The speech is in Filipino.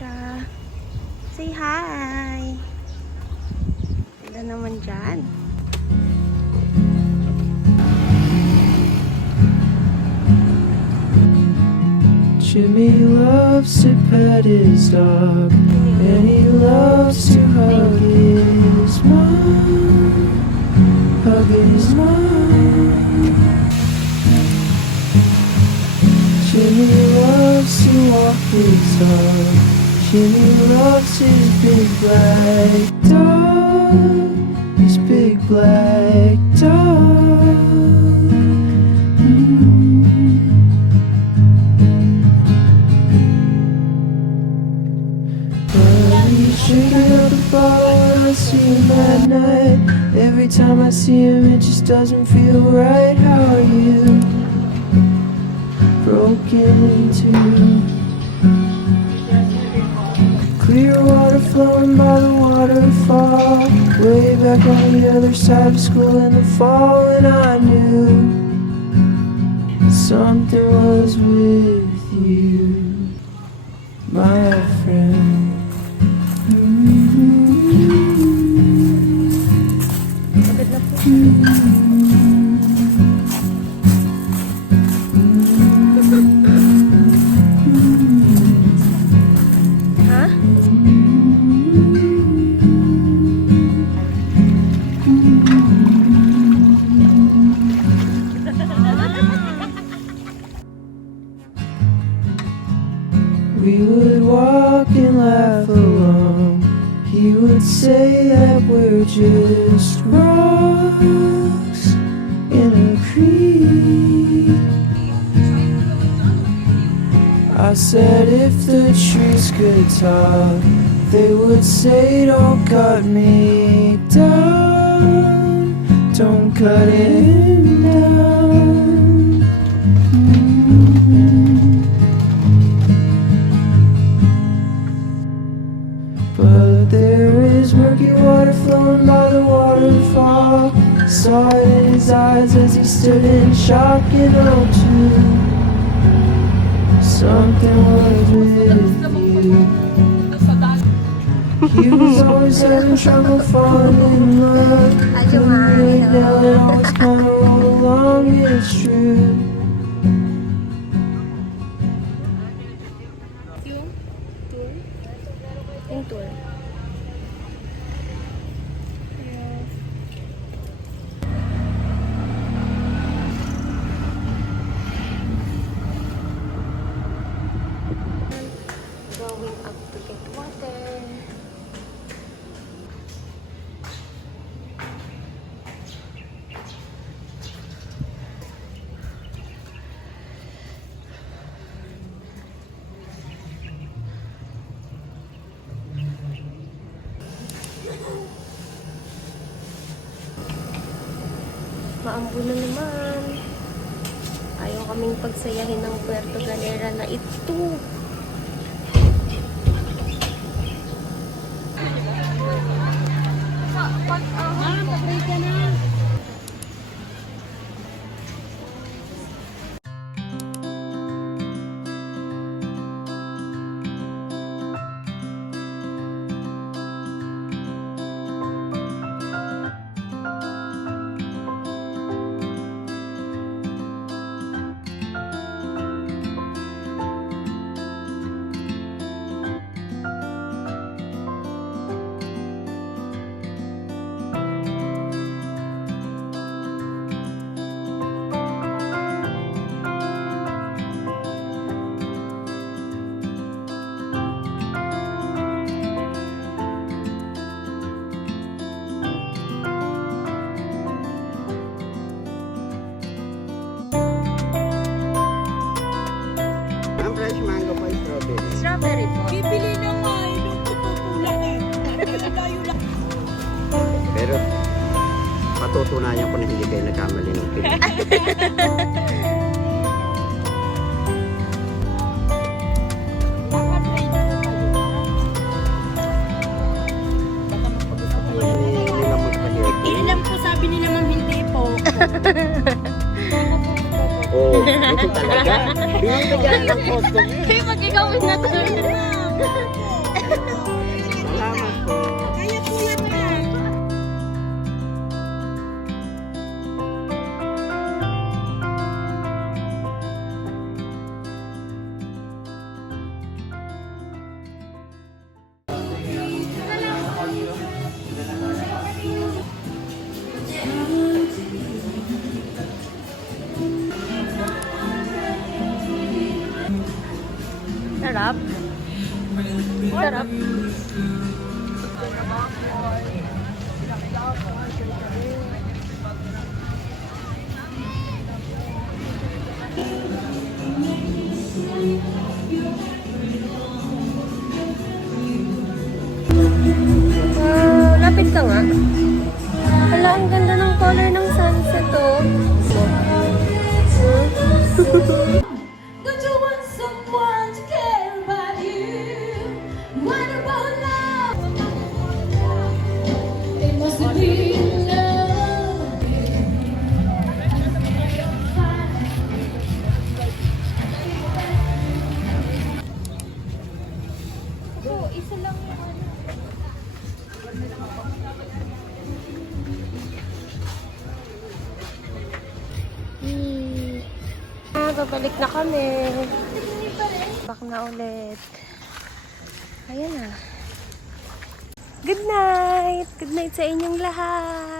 siya. Say hi! Ganda naman dyan. Jimmy loves to pet his dog, and he loves to hug his mom. Hug his mom. Jimmy loves to walk his dog. Jimmy loves his big black dog. His big black dog. Shaking up the ball when I see him at night. Every time I see him, it just doesn't feel right. How are you? Broken into clear water flowing by the waterfall. Way back on the other side of school in the fall, when I knew something was with you, my friend. We would walk and laugh along. He would say that we're just rocks in a creek. I said if the trees could talk, they would say don't cut me down, don't cut him down. But there is murky water flowing by the waterfall. Saw it in his eyes as he stood in shock, and oh too, something was with you. He was always having trouble falling in love. Couldn't really nail it, always kinda rolled along, it's true. Yung tour. Going up to get water. Maambo na naman. Ayaw kaming pagsayahin ng Puerto Galera na ito. Patay ka na. Strawberry po. Bibili na nga, yung tutulak eh. Layo lang. Pero patutunayan ko na hindi kayo nagkamali ng pili. Hindi lang po, sabi ni naman hindi po. Oo, ito talaga. Binang ka dyan ng posto. Hey, mag-ikaw na to. Sarap. Lapit ka nga. Hala, ang ganda ng color ng sunset, oh. Don't you want someone to care about you? What about love? It must be love. Oh, isa lang yung ano. Babalik na kami. Back na ulit. Ayan na. Good night! Good night sa inyong lahat!